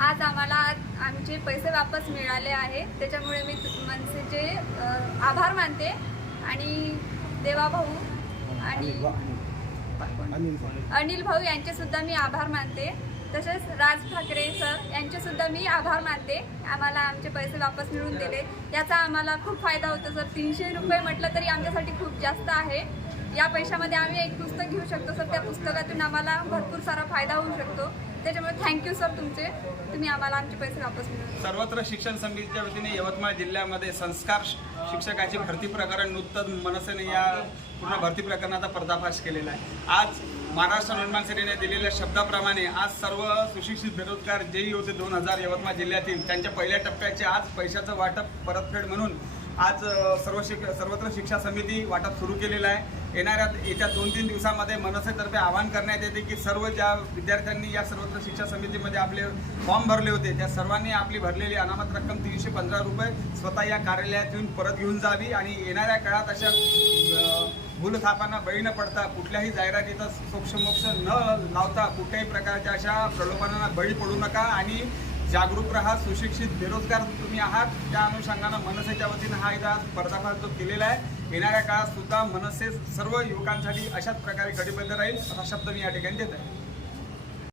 आज आम्हाला आमचे पैसे वापस मिळाले आहे त्याच्यामुळे मी मनसेचे आभार मानते आणि देवा भाऊ आणि अनिल भाऊ यांचेसुद्धा मी आभार मानते. तसेच राज ठाकरे सर यांचेसुद्धा मी आभार मानते. आम्हाला आमचे पैसे वापस मिळून दिले. याचा आम्हाला खूप फायदा होतो. सर तीनशे रुपये म्हटलं तरी आमच्यासाठी खूप जास्त आहे. या पैशामध्ये आम्ही एक पुस्तक घेऊ शकतो. सर त्या पुस्तकातून आम्हाला भरपूर सारा फायदा होऊ शकतो. त्याच्यामुळे थँक्यू सर तुमचे. तुम्ही आम्हाला आमचे पैसे वापस मिळवले सर्वत्र शिक्षण समितीच्या वतीने यवतमाळ जिल्ह्यामध्ये संस्कार शिक्षकाची भरती प्रकरण नुकतंच मनसेने या पूर्ण भरती प्रकरणाचा पर्दाफाश केलेला आहे. आज महाराष्ट्र निर्माण सेनेने दिलेल्या शब्दाप्रमाणे आज सर्व सुशिक्षित बेरोजगार जेही होते दोन हजार यवतमाळ जिल्ह्यातील त्यांच्या पहिल्या टप्प्याचे आज पैशाचं वाटप परतफेड म्हणून आज सर्व शिक सर्वत्र शिक्षा समिती वाटप सुरू केलेलं आहे. येणाऱ्या येत्या दोन तीन दिवसामध्ये मनसेतर्फे आवाहन करण्यात येते की सर्व ज्या विद्यार्थ्यांनी या सर्वत्र शिक्षा समितीमध्ये आपले फॉर्म भरले होते त्या सर्वांनी आपली भरलेली अनामत रक्कम तीनशे पंधरा रुपये स्वतः या कार्यालयात येऊन परत घेऊन जावी आणि येणाऱ्या काळात अशा भूलथापांना बळी न पडता कुठल्याही जाहिरातीचा सोक्षमोक्ष न लावता कुठल्याही प्रकारच्या अशा प्रलोभनांना बळी पडू नका आणि जागरूक राहा सुशिक्षित बेरोजगार तुम्ही आहात. त्या अनुषंगानं मनसेच्या वतीनं हा इथं आज पर्दाफाश जो केलेला आहे येणाऱ्या काळात सुद्धा मनसे सर्व युवकांसाठी अशाच प्रकारे कटिबद्ध राहील असा शब्द मी या ठिकाणी देत आहे